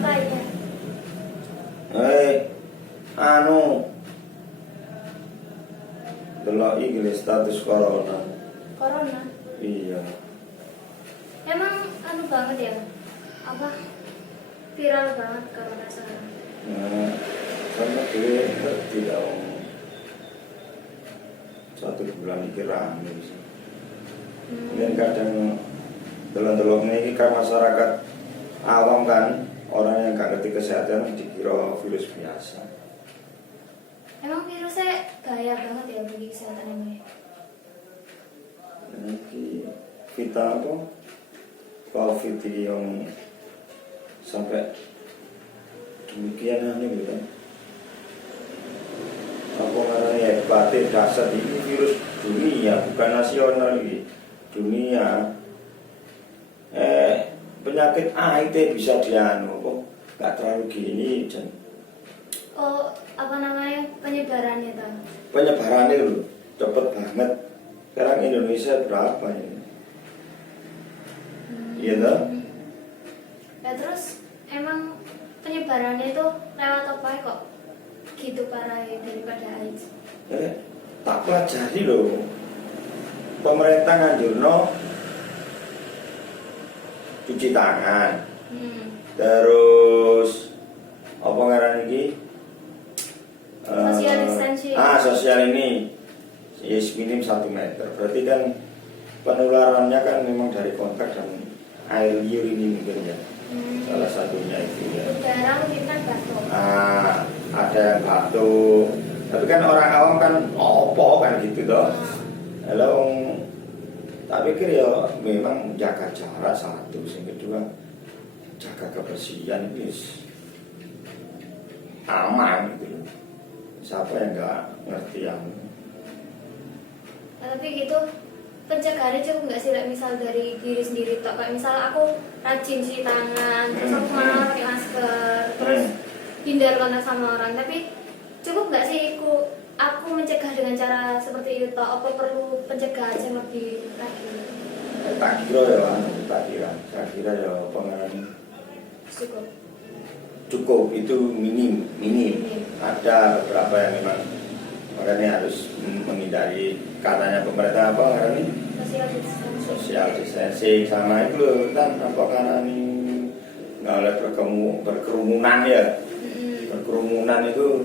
makanya. Anu delok iki status corona. Corona. Iya. Emang anu banget ya? Apa? Viral banget corona sekarang. Nah, sama gue ngerti dong. 1 bulan iki rame bisa. Dan kadang delok-delok ini kan masyarakat awam kan, orang yang gak ngerti kesehatan dikira virus biasa. Emang virusnya bahaya banget ya bagi kesehatan ini? Ini kita apa? Covid yang sampai demikian aneh gitu. Apa namanya hebatnya dasar ini virus dunia, bukan nasional ini, dunia. Penyakit AIDS bisa dianu kok nggak terlalu gini Jan. Oh, apa namanya penyebarannya tuh? Penyebarannya loh cepet banget. Sekarang Indonesia berapa ini? Iya toh? Ya terus emang penyebarannya itu lewat apa ya kok gitu parah ya daripada AIDS? Tak pelajari loh. Pemerintah nganjurno cuci tangan. Terus apa ngaran iki? Social distancing. Sosial ini yes, minim 1 meter. Berarti kan penularannya kan memang dari kontak dan air liur ini mungkin ya. Salah satunya itu ya. Udara mungkin kan batuk. Ada yang batuk. Tapi kan orang awam kan opo kan gitu toh. Lalu tak pikir ya memang jaga jarak satu, yang kedua jaga kebersihan itu aman gitu loh. Siapa yang nggak ngerti yang Tapi gitu pencegahannya cukup nggak sih? Misal dari diri sendiri toh, kayak misal aku rajin cuci tangan, terus aku malah pakai masker, terus hindar kontak sama orang. Tapi cukup nggak sih aku mencegah dengan cara seperti itu toh? Apa perlu pencegahan yang lebih lagi? tak kira ya pengaruh cukup itu minim. Ada beberapa yang memang makanya harus menghindari, katanya pemerintah apa karena ini social distancing sama itu loh kan apa karena ini nggak boleh berkerumunan ya. Berkerumunan itu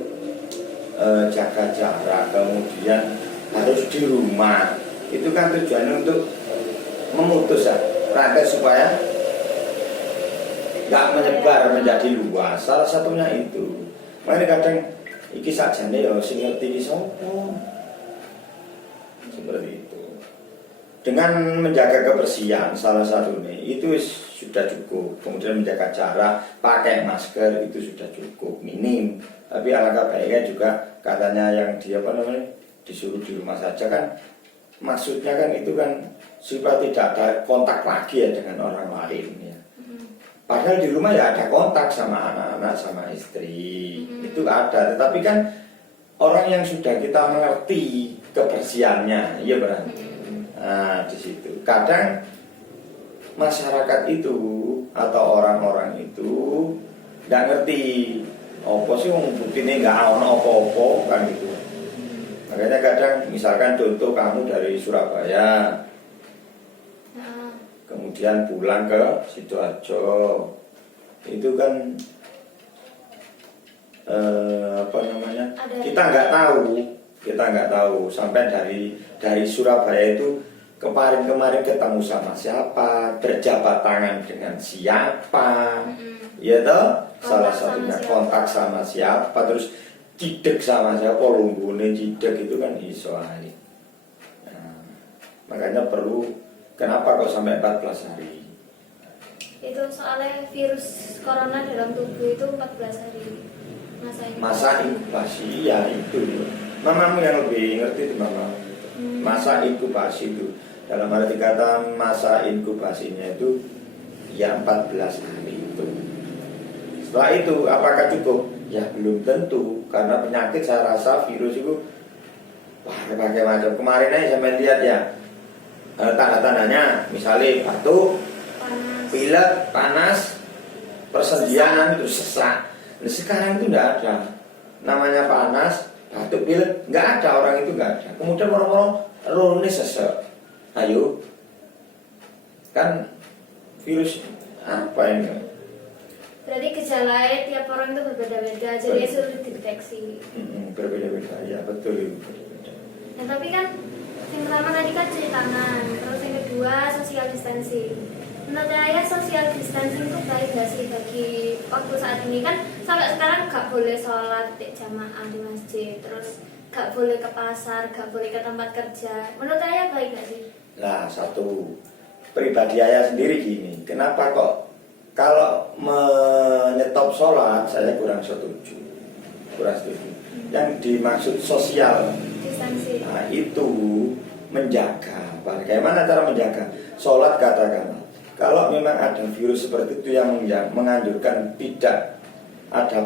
jaga jarak, kemudian harus di rumah. Itu kan tujuannya untuk memutus rantai supaya nggak menyebar menjadi luas. Salah satunya itu. Makanya kadang iki sajane ya sing ngerti iki sapa. Seperti itu. Dengan menjaga kebersihan salah satunya itu sudah cukup. Kemudian menjaga jarak, pakai masker itu sudah cukup, minim. Tapi alangkah baiknya juga katanya yang disuruh di rumah saja kan, maksudnya kan itu kan supaya tidak ada kontak lagi ya dengan orang lain ya. Padahal di rumah ya ada kontak sama anak-anak, sama istri, itu ada. Tetapi kan orang yang sudah kita mengerti kebersihannya, iya berarti. Nah di situ kadang masyarakat itu atau orang-orang itu nggak ngerti apa sih buktinya nggak ono apa-apa kan gitu. Makanya kadang misalkan contoh kamu dari Surabaya, kemudian pulang ke Sidoarjo, itu kan kita nggak tahu sampai dari Surabaya itu kemarin ketemu sama siapa, berjabat tangan dengan siapa, ya toh, salah satunya kontak sama siapa, terus cidek sama siapa, lunggune cidek itu kan iso ae. Nah, makanya perlu, kenapa kok sampai 14 hari? Itu soalnya virus corona dalam tubuh itu 14 hari masa inkubasi ya itu. Mamamu yang lebih ngerti itu mamamu. Masa inkubasi itu dalam arti kata masa inkubasinya itu ya 14 hari itu. Setelah itu apakah cukup? Ya belum tentu, karena penyakit saya rasa virus itu berbagai macam. Kemarin aja sampai lihat ya tanda-tandanya, misalnya batuk, pilek, panas, persendian itu sesak. Nah, sekarang itu tidak ada namanya panas, batuk pilek, nggak ada, orang itu nggak ada. Kemudian orang-orang rone sesek. Ayo, kan virus apa ini? Berarti gejalanya tiap orang itu berbeda-beda, jadi sulit dideteksi. Berbeda-beda, ya betul. Berbeda-beda. Nah tapi kan yang pertama tadi kan cuci tangan, terus yang kedua social distancing. Menurut saya social distancing itu baik gak sih bagi waktu saat ini? Kan sampai sekarang gak boleh sholat jamaah di masjid, terus gak boleh ke pasar, gak boleh ke tempat kerja. Menurut saya baik gak sih? Nah, satu pribadi saya sendiri gini, kenapa kok kalau menyetop sholat saya kurang setuju. Yang dimaksud sosial Distancing. nah, itu menjaga. Bagaimana cara menjaga? Sholat katakanlah, kalau memang ada virus seperti itu yang menganjurkan tidak ada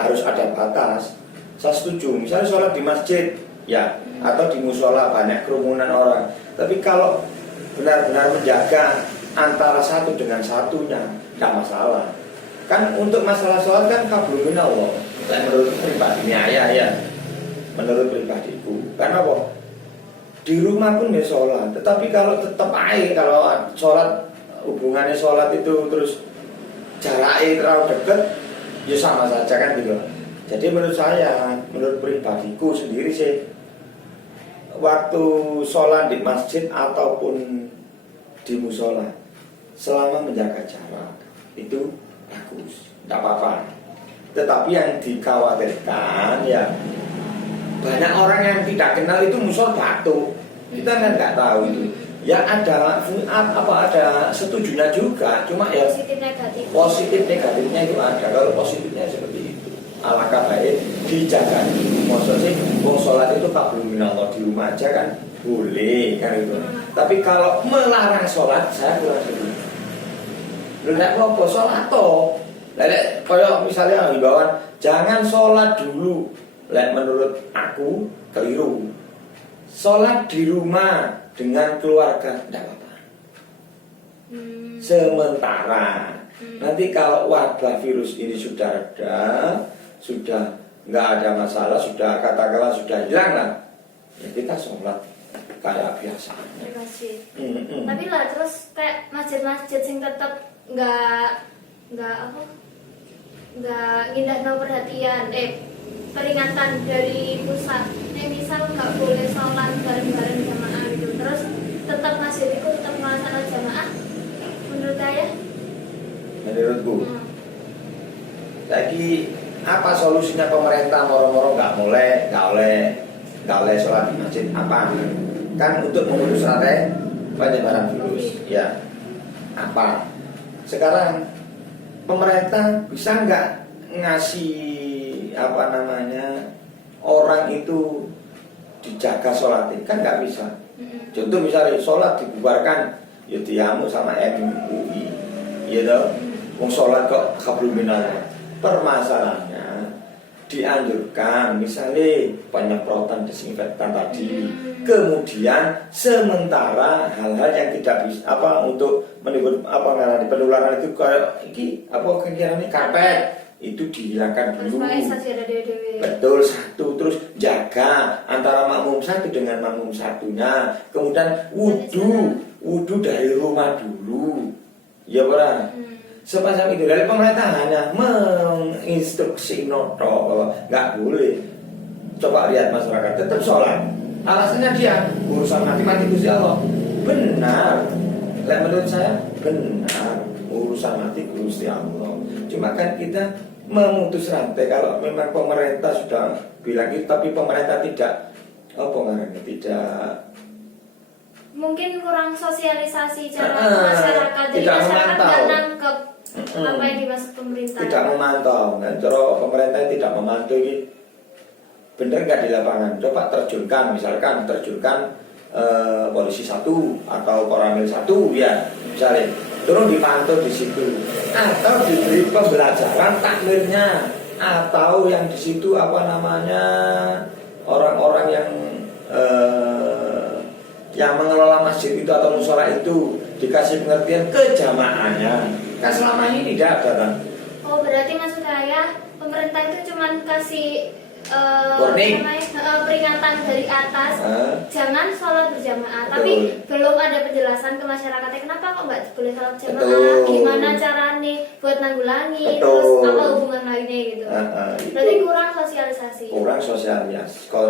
harus ada batas, saya setuju. Misalnya sholat di masjid, ya, atau di musola banyak kerumunan orang. Tapi kalau benar-benar menjaga antara satu dengan satunya, tidak masalah. Kan untuk masalah sholat kan kabul minallah. Menurut pribadinya ya, menurut pribadiku. Karena apa? Di rumah pun ya sholat. Tetapi kalau tetap aja kalau sholat, hubungannya sholat itu terus jaraknya terlalu dekat, ya sama saja kan gitu. Jadi menurut saya, menurut pribadiku sendiri sih, waktu sholat di masjid ataupun di musola, selama menjaga jarak itu bagus, tidak apa-apa. Tetapi yang dikhawatirkan ya banyak orang yang tidak kenal itu musola batuk, kita kan nggak tahu itu. Ya ada ada setujunya juga, cuma ya positif negatifnya itu ada. Kalau positifnya seperti itu, alangkah baik dijaga. Maksudnya wong sholat itu kabul minallah di rumah aja kan boleh kan itu. Tapi kalau melarang sholat saya kurang setuju. Lu nek apa sholat toh? Lek koyo misalnya himbauan jangan sholat dulu. Lek menurut aku keliru. Sholat di rumah dengan keluarga tidak apa-apa. Sementara nanti kalau wabah virus ini sudah reda, sudah nggak ada masalah, sudah katakanlah sudah hilang lah, ya kita sholat kayak biasa. Tapi lah terus kayak masjid-masjid sing tetap nggak ngindahno perhatian peringatan dari pusat. Misal nggak boleh sholat bareng-bareng jamaah gitu, terus tetap masjid itu tetap melaksanakan jamaah. Menurut saya, menurutku lagi apa solusinya pemerintah moro-moro nggak boleh sholat di masjid apa? Kan untuk memutus rantai penyebaran virus, ya apa? Sekarang pemerintah bisa nggak ngasih orang itu dijaga sholatnya? Kan nggak bisa. Contoh misalnya sholat dibubarkan, ya diamu sama MUI, ya toh, mau sholat kok kabul minallah. Permasalahannya dianjurkan misalnya penyemprotan disinfektan tadi. Kemudian sementara hal-hal yang tidak bisa untuk menimbulkan penularan itu kayak kegiatan karpet itu dihilangkan dulu. Betul, satu. Terus jaga antara makmum satu dengan makmum satunya. Kemudian wudu dari rumah dulu. Ya ora. Semacam itu. Dari pemerintah hanya menginstruksi noto bahwa nggak boleh. Coba lihat masyarakat tetap sholat. Alasannya dia urusan mati Gusti Allah. Benar. Menurut saya benar. Urusan mati Gusti Allah. Cuma kan kita memutus rantai. Kalau memang pemerintah sudah bilang itu, tapi pemerintah tidak mungkin kurang sosialisasi cara masyarakat. Jadi masyarakat nggak nangkep apa yang dimaksud pemerintah. Tidak memantau. Nah, kalau pemerintah tidak memantau ini benar nggak di lapangan? Coba terjunkan polisi satu atau koramil satu, ya misalnya. Turun dipantau di situ, atau diberi pembelajaran takmirnya, atau yang di situ orang-orang yang mengelola masjid itu atau musola itu dikasih pengertian kejamaahnya. Kan selama ini tidak ada kan. Oh, berarti maksud saya pemerintah itu cuman kasih Warning. peringatan dari atas, jangan sholat berjamaah. Betul. Tapi belum ada penjelasan ke masyarakatnya kenapa kok nggak boleh sholat berjamaah, Betul. gimana caranya buat nanggulangi, Betul. terus apa hubungan lainnya gitu. Itu Berarti kurang sosialisasi.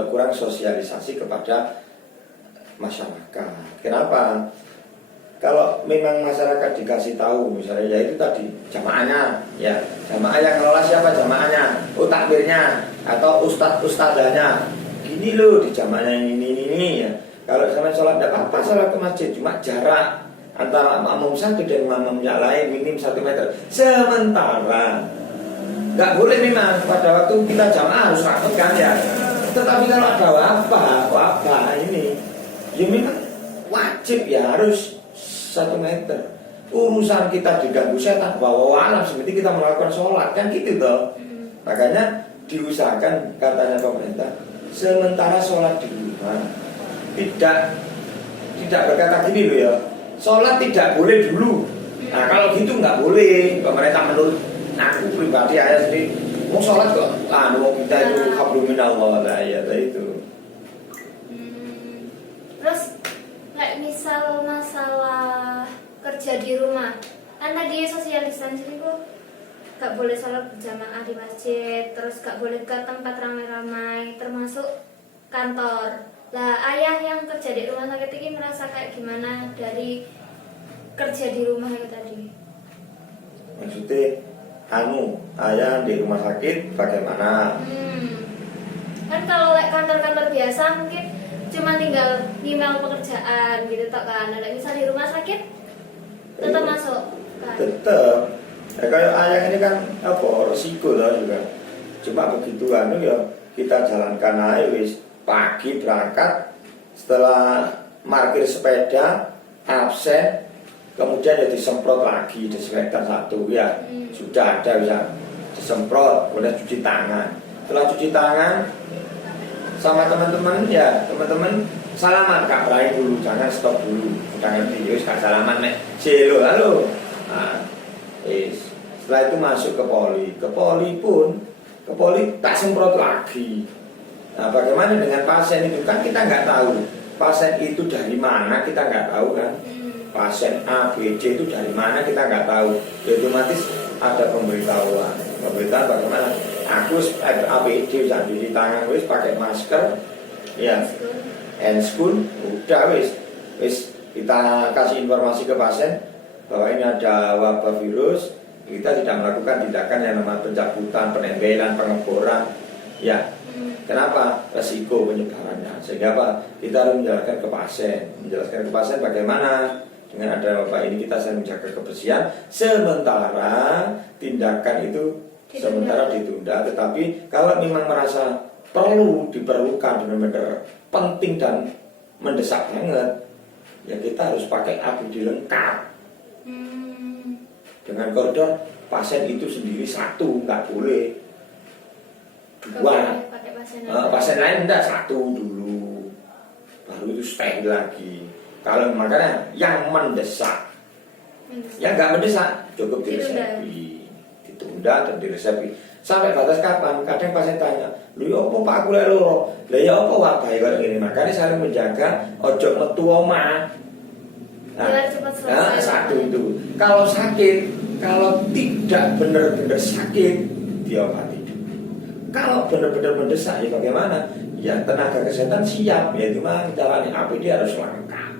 kurang sosialisasi kepada masyarakat. Kenapa? Kalau memang masyarakat dikasih tahu, misalnya ya itu tadi jamaahnya, ya jamaah yang ngelola siapa jamaahnya, takmirnya atau ustadzahnya, gini loh di jamaahnya ini ya. Kalau sama sholat tidak apa-apa sholat ke masjid, cuma jarak antara makmum satu dan makmum yang lain minim 1 meter. Sementara nggak boleh memang pada waktu kita jamaah harus rapat kan ya. Tetapi kalau ada wabah ini, ya memang wajib ya harus 1 meter. Urusan kita diganggu setan, bawa alam seperti kita melakukan sholat kan gitu toh. Makanya diusahakan katanya pemerintah, sementara sholat di rumah tidak berkata gini loh ya, sholat tidak boleh dulu. Nah kalau gitu nggak boleh. Pemerintah menurut aku pribadi saya sendiri, mau sholat kok, mau kita itu hablum minallah lah ya itu. Terus kayak misal masalah kerja di rumah, kan tadi sosialisasi itu gak boleh sholat berjamaah di masjid, terus gak boleh ke tempat ramai-ramai, termasuk kantor. Lah ayah yang kerja di rumah sakit ini merasa kayak gimana dari kerja di rumah itu tadi? Maksudnya, ayah di rumah sakit bagaimana? Kan kalau kantor-kantor biasa mungkin cuma tinggal email pekerjaan gitu tak kan. Ada misal di rumah sakit tetap masuk kan? Tetap. Ya, kayak ayah ini kan resiko lah juga. Cuma begitu ya kita jalankan aja wis. Pagi berangkat, setelah parkir sepeda absen, kemudian ya disemprot lagi disinfektan 1 ya. Sudah ada bisa disemprot, kemudian cuci tangan. Setelah cuci tangan sama teman-teman ya, teman-teman salaman Kak Brai dulu, jangan stop dulu. Jangan ngerti, Kak salaman nek. Halo. Nah, setelah itu masuk ke poli tak semprot lagi. Nah, bagaimana dengan pasien itu kan kita nggak tahu. Pasien itu dari mana kita nggak tahu kan. Pasien A, B, C itu dari mana kita nggak tahu. Ya, otomatis ada pemberitahuan bagaimana. Aku APD bisa cuci tangan wis pakai masker, ya, handscoon, udah wis kita kasih informasi ke pasien bahwa ini ada wabah virus. Kita tidak melakukan tindakan yang namanya pencabutan, penempelan, pengeboran, ya. Kenapa? Resiko penyebarannya. Sehingga apa? Kita harus menjelaskan ke pasien bagaimana dengan ada wabah ini kita sedang menjaga kebersihan. Sementara tindakan itu sementara ditunda. Tetapi kalau memang merasa diperlukan benar-benar penting dan mendesak banget, ya kita harus pakai APD lengkap. Dengan koridor pasien itu sendiri 1, nggak boleh 2. Pasien lain enggak 1 dulu, baru itu stay lagi. Kalau makanya yang mendesak. Yang nggak mendesak cukup diresepi, ditunda dan diresepi. Sampai batas kapan? Kadang pasien tanya, lu ya apa Pak aku lek loro? Lah ya apa wabah kayak gini? Makanya saling menjaga ojo metu omah. Nah, 1 itu. Kalau sakit, kalau tidak benar-benar sakit, diobati. Kalau benar-benar mendesak, ya bagaimana? Ya tenaga kesehatan siap, ya cuma caranya APD harus lengkap.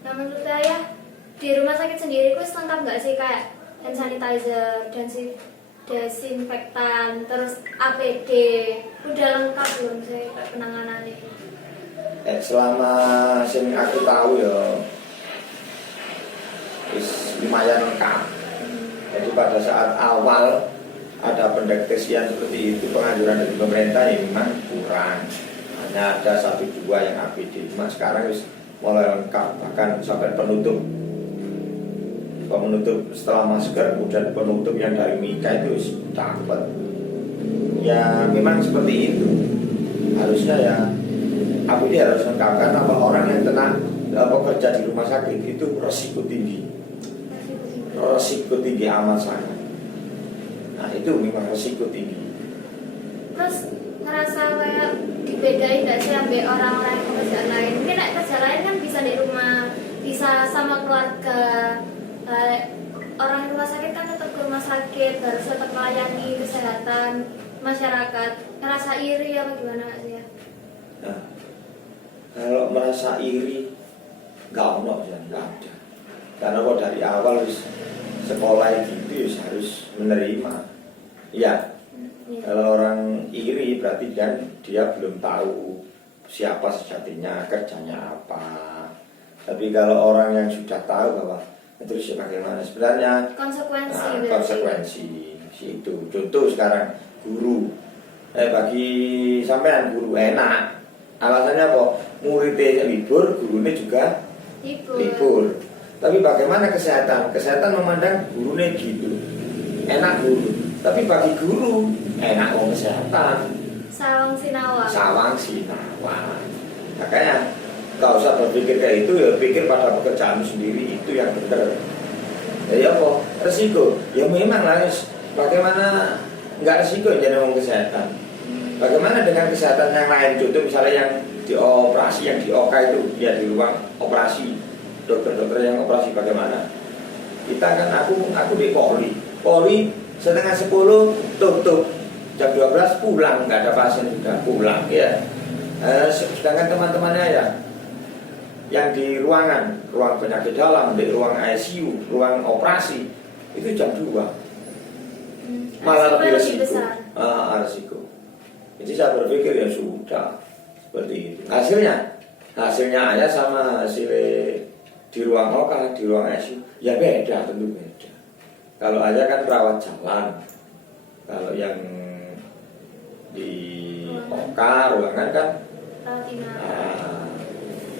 Nah menurut saya di rumah sakit sendiri itu lengkap nggak sih kayak hand sanitizer dan desinfektan, terus APD, udah lengkap belum sih penanganannya? Selama yang aku tahu ya lumayan lengkap. Jadi pada saat awal ada pendeteksian seperti itu, penganjuran dari pemerintah yang memang kurang, hanya ada 1-2 yang APD. Cuma sekarang mulai lengkap, bahkan sampai penutup setelah masker, kemudian penutup yang dari Mika itu dapat. Ya memang seperti itu harusnya ya. APD harus lengkap karena orang yang bekerja di rumah sakit itu resiko tinggi. resiko tinggi amat sangat. Nah itu memang resiko tinggi. Terus ngerasa kayak dibedain nggak sih ambil orang-orang yang pekerjaan lain? Mungkin naik kerja lain kan bisa di rumah, bisa sama keluarga. Orang rumah sakit kan tetap ke rumah sakit, harus tetap melayani kesehatan masyarakat. Ngerasa iri apa gimana nggak sih ya? Nah, kalau merasa iri nggak ono ya, nggak ada. Karena kok dari awal sekolah gitu ya harus menerima. Ya, Iya. kalau orang iri berarti kan dia belum tahu siapa sejatinya, kerjanya apa. Tapi kalau orang yang sudah tahu bahwa terus ya bagaimana sebenarnya Konsekuensi. konsekuensi itu. Contoh sekarang guru, bagi sampean guru enak. Alasannya apa? Muridnya libur, gurunya juga libur. Tapi bagaimana kesehatan? Kesehatan memandang gurunya gitu, enak guru. Tapi bagi guru enak mau kesehatan. Sawang Sinawang. Sawang Sinawang. Makanya gak usah berpikir kayak itu, ya pikir pada pekerjaanmu sendiri, itu yang benar. Ya apa? Resiko? Ya memang lah. Bagaimana nggak resiko jadi ngomong kesehatan? Bagaimana dengan kesehatan yang lain? Contoh misalnya yang dioperasi, yang di OK itu, ya di ruang operasi, dokter-dokter yang operasi bagaimana? Kita kan aku di Polri setengah 10 tutup, jam 12 pulang, nggak ada pasien, sudah pulang ya. Sedangkan teman-temannya ya yang di ruang penyakit dalam, di ruang ICU, ruang operasi itu jam 2 malah lebih resiko. Resiko. Jadi saya berpikir ya sudah seperti itu. Hasilnya aja sama hasil di ruang OK, di ruang ICU ya beda, tentu beda. Kalau aja kan perawat jalan, kalau yang di OK ruangan kan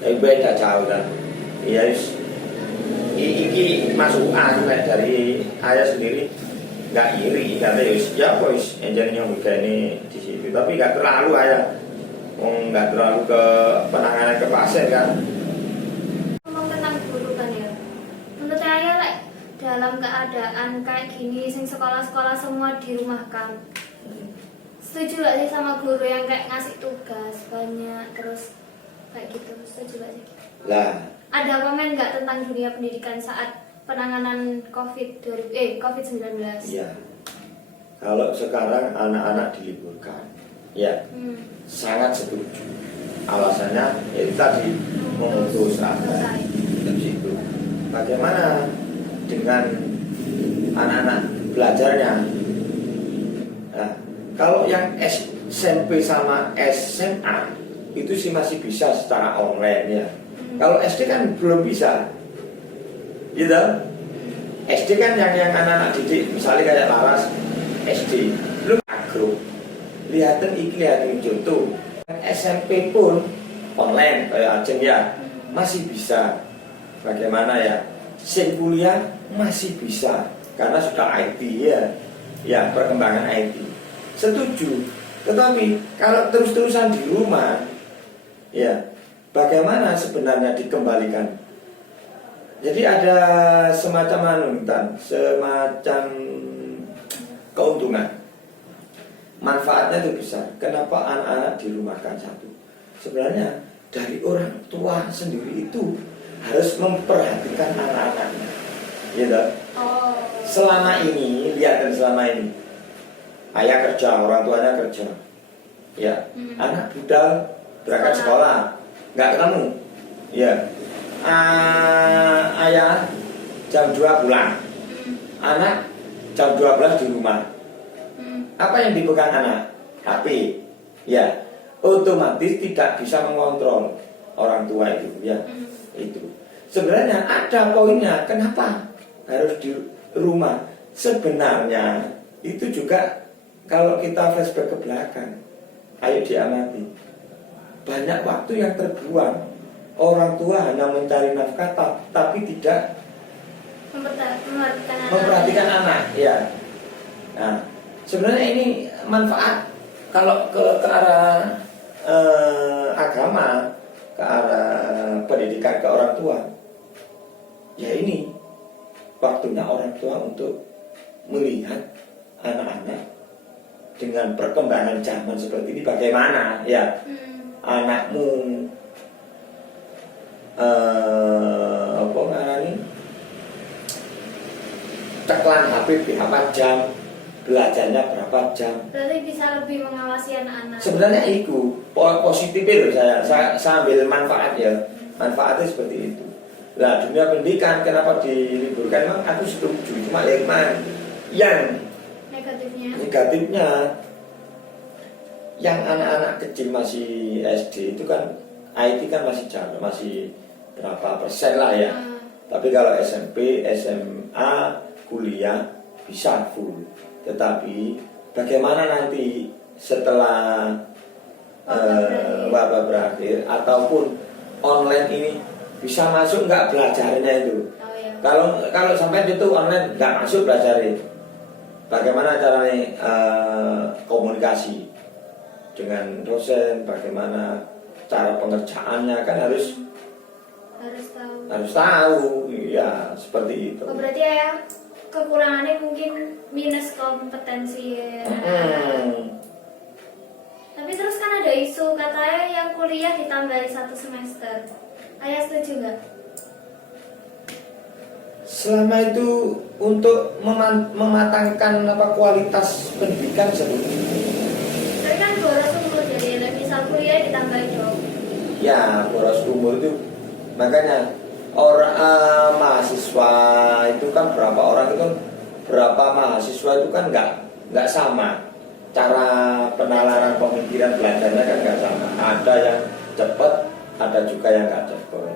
beda jauh kan. Ya iki masukan dari ayah sendiri, nggak iri karena ya bos enjanya begini di situ, tapi nggak terlalu ayah, nggak terlalu ke penanganan ke pasien kan. Ngomong tentang guru kan ya, menurut saya dalam keadaan kayak gini, sing sekolah-sekolah semua dirumahkan, setuju gak sih sama guru yang kayak ngasih tugas banyak terus kayak gitu? Setuju gak sih? Lah, ada komen nggak tentang dunia pendidikan saat penanganan COVID-19? iya. Kalau sekarang anak-anak diliburkan, ya sangat setuju. Alasannya ya tadi memutus rantai dari situ. Bagaimana dengan anak-anak belajarnya? Nah, kalau yang SMP sama SMA itu sih masih bisa secara online ya. Kalau SD kan belum bisa, gitu. SD kan yang anak-anak didik, misalnya kayak Laras SD, belum agro. Lihatin contoh. SMP pun online kayak Ajeng ya, masih bisa. Bagaimana ya? Sing kuliah masih bisa karena sudah IT ya perkembangan IT. Setuju. Tetapi kalau terus-terusan di rumah, ya bagaimana sebenarnya dikembalikan? Jadi ada semacam keuntungan. Manfaatnya itu besar. Kenapa anak-anak dirumahkan satu? Sebenarnya dari orang tua sendiri itu harus memperhatikan anak-anaknya. Gitu. Selama ini, ayah kerja, orang tuanya kerja. Ya, anak budal berangkat sekolah, nggak ketemu. Ya, ayah jam 2 pulang, anak jam 12 di rumah. Apa yang dipegang anak? HP. Ya, otomatis tidak bisa mengontrol orang tua itu. Ya, itu. Sebenarnya ada poinnya. Kenapa harus di rumah? Sebenarnya itu juga kalau kita flashback ke belakang, ayo diamati. Banyak waktu yang terbuang. Orang tua hanya mencari nafkah tapi tidak memperhatikan anak. Ya. Nah, sebenarnya ini manfaat kalau ke arah agama, ke arah pendidikan ke orang tua. Ya ini waktunya orang tua untuk melihat anak-anak dengan perkembangan zaman seperti ini bagaimana ya. Anakmu apa ngarani ceklan HP berapa jam, belajarnya berapa jam. Berarti bisa lebih mengawasi anak-anak. Sebenarnya itu positifnya loh, saya ambil manfaat ya. Manfaatnya seperti itu. Nah, dunia pendidikan kenapa diliburkan? Memang aku setuju, cuma yang negatifnya yang anak-anak kecil masih SD itu kan IT kan masih jauh, masih berapa persen lah ya. Tapi kalau SMP, SMA, kuliah bisa full. Tetapi bagaimana nanti setelah wabah berakhir ataupun online ini bisa masuk nggak belajarnya itu? Kalau sampai itu online nggak masuk belajarnya, bagaimana caranya komunikasi dengan dosen, bagaimana cara pengerjaannya kan harus tahu, ya seperti itu. Berarti ya kekurangannya mungkin minus kompetensi ya. Tapi terus kan ada isu katanya yang kuliah ditambahin 1 semester. Ayah setuju nggak? Selama itu untuk mematangkan kualitas pendidikan sebetulnya. Tapi kan boros umur jadi misal kuliah ditambahin dong. Ya boros umur itu makanya orang mahasiswa itu kan berapa mahasiswa itu kan nggak sama cara penalaran pemikiran belajarnya kan nggak sama. Ada yang cepat, ada juga yang nggak cepat.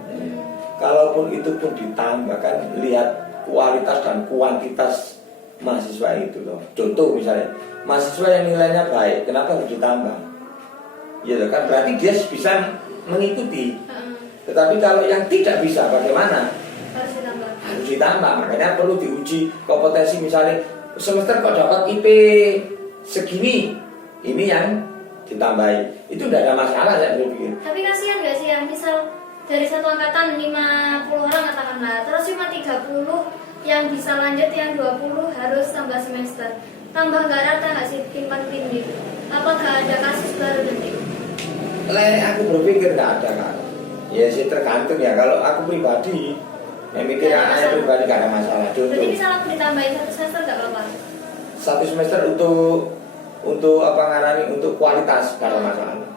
Kalaupun itu pun ditambahkan, lihat kualitas dan kuantitas mahasiswa itu loh. Contoh misalnya mahasiswa yang nilainya baik, kenapa harus ditambah? Ya kan berarti dia bisa mengikuti. Tetapi kalau yang tidak bisa bagaimana? Harus ditambah. Makanya perlu diuji kompetensi, misalnya semester kok dapat IP segini, ini yang ditambahi. Itu tidak ada masalah saya berpikir. Tapi kasihan nggak sih yang misal dari satu angkatan 50 orang katakanlah, terus cuma 30 yang bisa lanjut, yang 20 harus tambah semester. Tambah nggak rata nggak sih timpang tindih? Apa nggak ada kasus baru nanti? Aku berpikir nggak ada kan. Ya sih tergantung ya. Kalau aku pribadi, yang mikir saya pribadi nggak ada masalah. Contoh. Jadi misal aku ditambahin 1 semester nggak apa-apa? 1 semester untuk apa ngarani, untuk kualitas nggak ada masalah.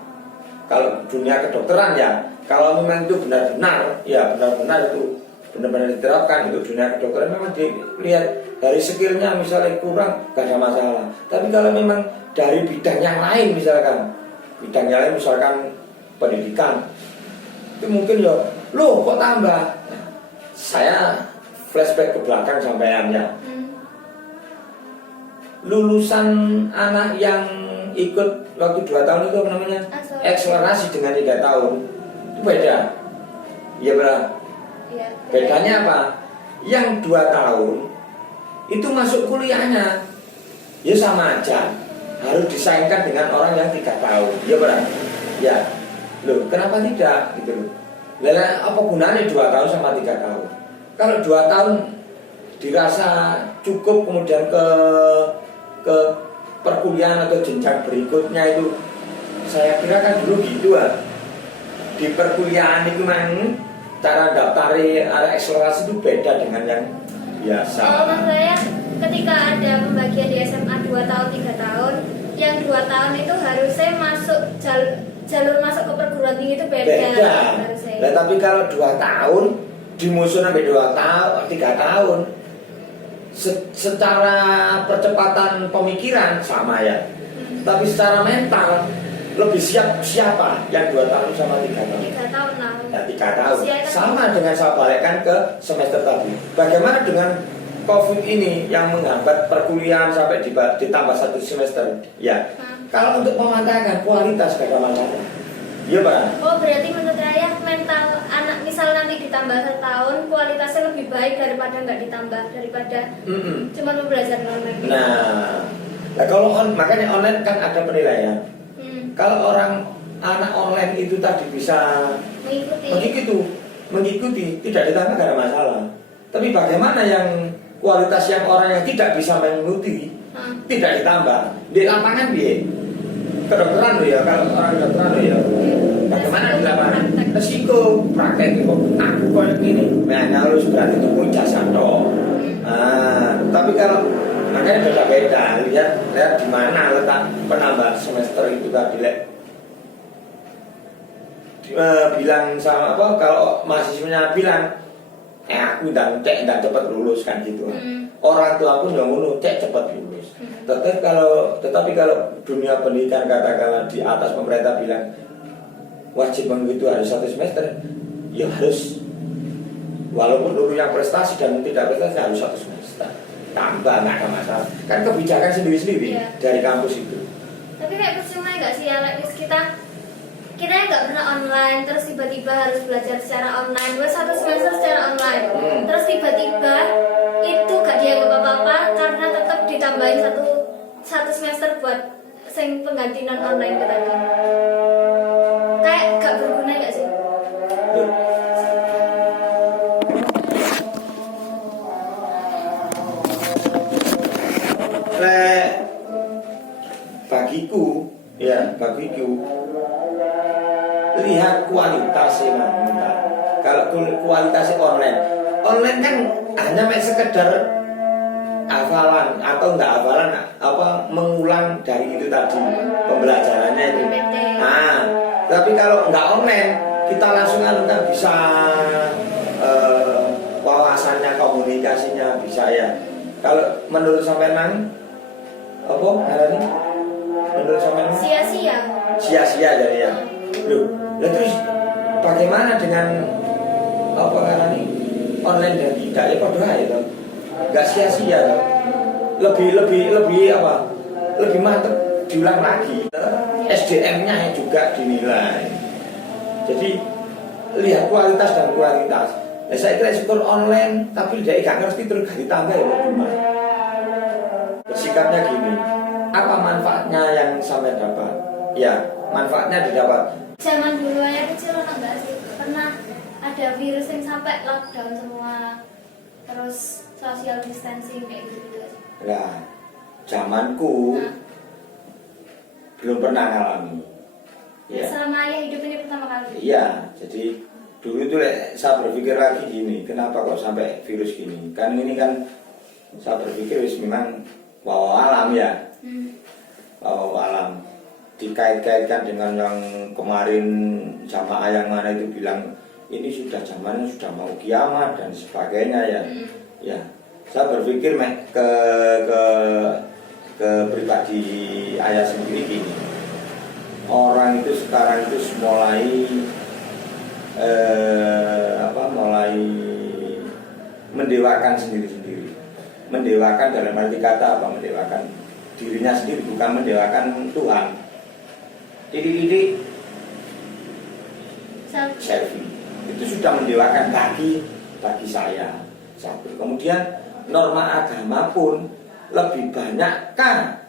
Kalau dunia kedokteran ya, kalau memang itu benar-benar itu benar-benar diterapkan untuk dunia kedokteran, memang dilihat dari skillnya misalnya kurang nggak ada masalah. Tapi kalau memang dari bidang yang lain misalkan pendidikan, itu mungkin ya loh kok tambah. Nah, saya flashback ke belakang sampaiannya. Lulusan anak yang ikut waktu 2 tahun itu apa namanya? Akselerasi dengan 3 tahun itu beda. Iya benar. Ya, bedanya apa? Yang 2 tahun itu masuk kuliahnya ya sama aja, harus disaingkan dengan orang yang 3 tahun. Iya benar. Ya, loh kenapa tidak gitu loh? Lalu apa gunanya 2 tahun sama 3 tahun? Kalau 2 tahun dirasa cukup, kemudian ke perkuliahan atau jenjang berikutnya itu saya kira kan dulu gitu di perkuliahan itu memang cara daftari ada akselerasi itu beda dengan yang biasa. Menurut saya ketika ada pembagian di SMA 2 tahun 3 tahun, yang 2 tahun itu harusnya masuk jalur masuk ke perguruan tinggi itu beda. Nah, tapi kalau 2 tahun dimusuhin sampai 2 tahun 3 tahun, secara percepatan pemikiran sama ya. Tapi secara mental lebih siap siapa yang 2 tahun sama 3 tahun? 3 tahun lah. Ya 3 tahun. Sama dengan saya balikkan ke semester tadi. Bagaimana dengan COVID ini yang menghambat perkuliahan sampai ditambah 1 semester? Ya. Kalau untuk mematahkan kualitas gak ada masalah. Iya Pak. Oh berarti menurut saya mental anak misal nanti ditambah 1 tahun, kualitasnya lebih baik daripada nggak ditambah, daripada cuma belajar online. Nah kalau makanya online kan ada penilaian. Kalau anak online itu tadi bisa mengikuti tidak ditambah gak ada masalah. Tapi bagaimana yang kualitas yang orang yang tidak bisa mengikuti, tidak ditambah di lapangan dia kedokteran loh ya, kalau orang kedokteran loh ya, bagaimana di lapangan resiko praktek kok aku kayak gini, nah harus berarti itu pun jasa dong. Tapi kalau makanya beda-beda, lihat di mana letak penambah semester itu tadi bilang sama apa, kalau mahasiswanya bilang aku dan cek dan cepat lulus kan gitu. Orang tua pun yang ngono, cek cepat lulus. Tetapi kalau dunia pendidikan katakanlah di atas pemerintah bilang wajib mengikuti harus 1 semester, ya harus, walaupun dulu yang prestasi dan tidak prestasi harus 1 semester. Tambah nggak ada masalah. Kan kebijakan sendiri-sendiri dari kampus itu. Tapi kayak percuma nggak sih ya, kita yang nggak pernah online, terus tiba-tiba harus belajar secara online, 1 semester secara online, terus tiba-tiba itu gak dianggap apa-apa karena tetap ditambahin satu semester buat sing pengganti non online tadi. Kayak gak berguna gak sih? Bagiku lihat kualitasnya mana. Kalau kualitasnya online kan hanya sekedar hafalan atau enggak hafalan, apa mengulang dari itu tadi pembelajarannya itu. Tapi kalau enggak online, kita langsung kan bisa wawasannya, komunikasinya bisa ya. Kalau menurut sampean apa ini? Menurut sampean sia-sia jadi ya. Terus bagaimana dengan apa ini online dan tidak ya padha ya, nggak sia-sia toh. Lebih apa? Lebih mantap diulang lagi. SDM-nya juga dinilai. Jadi lihat kualitas dan kualitas. Saya kira sekolah online tapi dia nggak ngerti terus gak ditambah ya gimana? Bersikapnya gini, apa manfaatnya yang sampai dapat? Ya, manfaatnya didapat. Zaman dulu saya kecil enggak sih pernah ada virus yang sampai lockdown semua, terus social distancing kayak gitu. Nah, zamanku belum pernah ngalami. Ya. Selama ayah hidup ini pertama kali. Iya, jadi dulu itu saya berpikir lagi gini, kenapa kok sampai virus gini? Kan ini kan saya berpikir memang walau alam ya, walau alam. Dikait-kaitkan dengan yang kemarin jamaah yang mana itu bilang ini sudah zamannya sudah mau kiamat dan sebagainya ya. Ya, saya berpikir ke pribadi ayah sendiri gini. Orang itu sekarang itu mulai mulai mendewakan sendiri-sendiri. Mendewakan dalam arti kata apa? Mendewakan dirinya sendiri, bukan mendewakan Tuhan. Titik-titik selfie itu sudah mendewakan bagi saya satu. Kemudian norma agama pun lebih banyak kan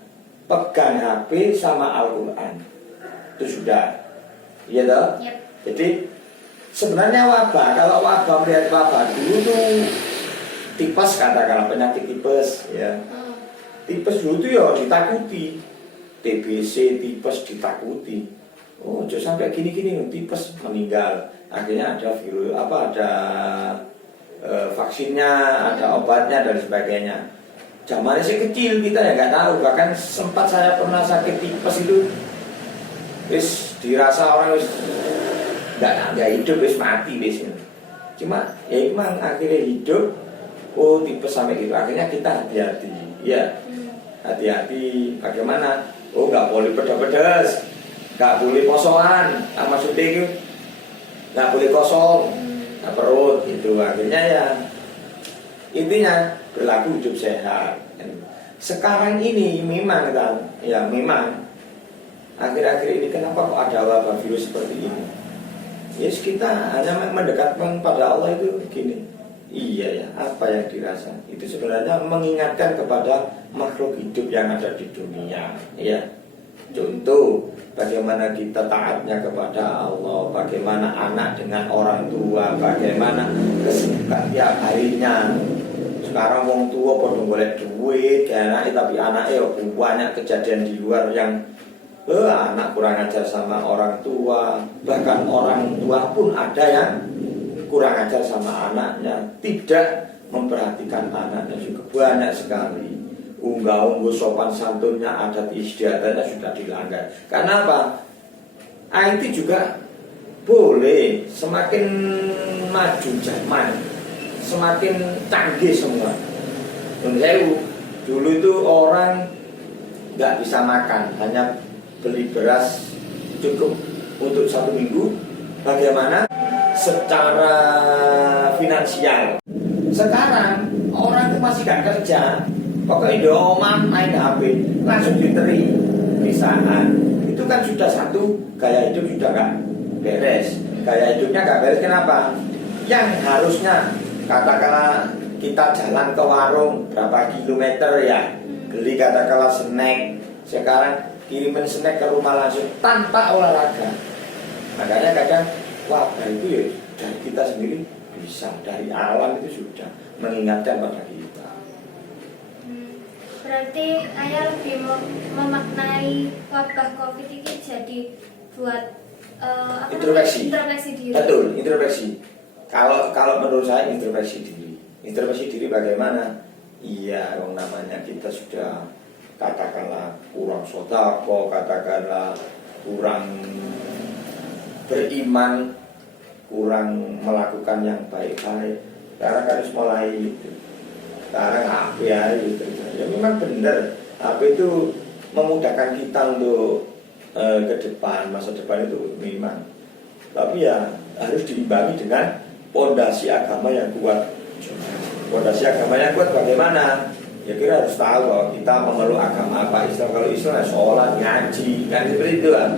pegang HP sama Al-Quran itu sudah, iya toh? Yep. Jadi sebenarnya wabah, kalau wabah melihat wabah dulu tuh tipes, katakanlah penyakit tipes ya. Tipes dulu tuh ya ditakuti. TBC, tipes ditakuti. Oh, jangan sampai gini-gini, tipes meninggal. Akhirnya ada virus, ada vaksinnya, ada obatnya dan sebagainya. Zamannya saya kecil kita ya nggak tahu. Bahkan sempat saya pernah sakit tipes itu, wis dirasa orang wis nggak hidup, wis mati wis. Cuma ya emang akhirnya hidup. Oh, tipes sampai gitu. Akhirnya kita hati-hati, ya hati-hati. Bagaimana? Oh, nggak boleh pedas-pedas, nggak boleh kosoan, maksudnya itu nggak boleh kosong, nggak perut itu. Akhirnya ya intinya berlaku hidup sehat. Sekarang ini memang kan, ya memang akhir-akhir ini kenapa kok ada wabah virus seperti ini? Yes, kita hanya mendekatkan pada Allah itu gini. Iya ya, apa yang dirasa itu sebenarnya mengingatkan kepada makhluk hidup yang ada di dunia. Ya, contoh bagaimana kita taatnya kepada Allah, bagaimana anak dengan orang tua, bagaimana kesibukan tiap harinya. Sekarang wong tua pada boleh duit anaknya, tapi anaknya banyak kejadian di luar yang anak kurang ajar sama orang tua. Bahkan orang tua pun ada yang kurang ajar sama anaknya, tidak memperhatikan anaknya juga banyak sekali. Unggah-ungguh sopan santunnya, adat istiadatnya sudah dilanggar. Karena apa? IT juga boleh semakin maju zaman, semakin canggih semua. Dulu itu orang nggak bisa makan, hanya beli beras cukup untuk 1 minggu. Bagaimana secara finansial? Sekarang orang itu masih gak kerja, pokoknya doang main HP, langsung diteri perusahaan. Itu kan sudah satu gaya hidup sudah gak beres. Gaya hidupnya gak beres, kenapa? Yang harusnya katakanlah kita jalan ke warung berapa kilometer ya, beli katakanlah snack, sekarang kirimin snack ke rumah langsung tanpa olahraga. Makanya kadang wabah itu ya dari kita sendiri bisa, dari alam itu sudah mengingatkan pada kita. Berarti ayah lebih memaknai wabah COVID ini jadi buat introspeksi diri. Betul, introspeksi. Kalau menurut saya introspeksi diri bagaimana? Iya, yang namanya kita sudah katakanlah kurang sodako, katakanlah kurang beriman, kurang melakukan yang baik-baik. Sekarang harus mulai itu. Sekarang HP ya gitu. Ya memang benar, HP itu memudahkan kita untuk ke depan, masa depan itu memang. Tapi ya harus diimbangi dengan pondasi agama yang kuat. Pondasi agama yang kuat bagaimana? Ya kita harus tahu bahwa kita memeluk agama apa. Islam, kalau Islam sholat, ngaji, kan seperti itu kan.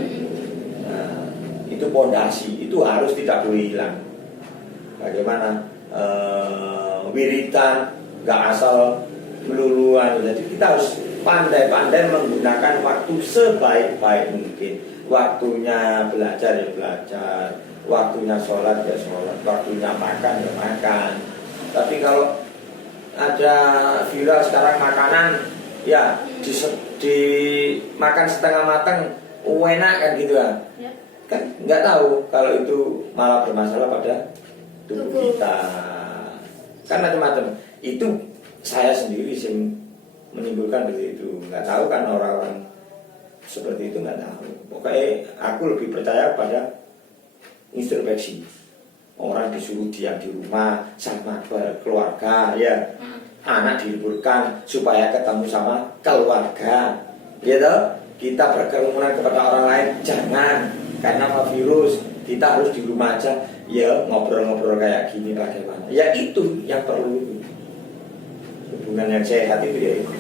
Nah, itu pondasi, itu harus tidak boleh hilang. Bagaimana? Wiritan, gak asal meluluan. Jadi kita harus pandai-pandai menggunakan waktu sebaik-baik mungkin. Waktunya belajar ya belajar, waktunya sholat ya sholat, waktunya makan ya makan. Tapi kalau ada viral sekarang makanan ya dimakan setengah matang enak kan gitu kan. Ya. Kan nggak tahu kalau itu malah bermasalah pada tubuh kita. Kan macam-macam. Itu saya sendiri sih menimbulkan begitu. Nggak tahu kan orang-orang seperti itu, nggak tahu. Pokoknya aku lebih percaya pada introspeksi. Orang disuruh diam di rumah sama keluarga ya. Anak diliburkan supaya ketemu sama keluarga. Ya toh? Kita berkerumunan kepada orang lain jangan, karena virus. Kita harus di rumah aja. Ya ngobrol-ngobrol kayak gini bagaimana. Ya itu yang perlu. Hubungan yang sehat itu ya itu.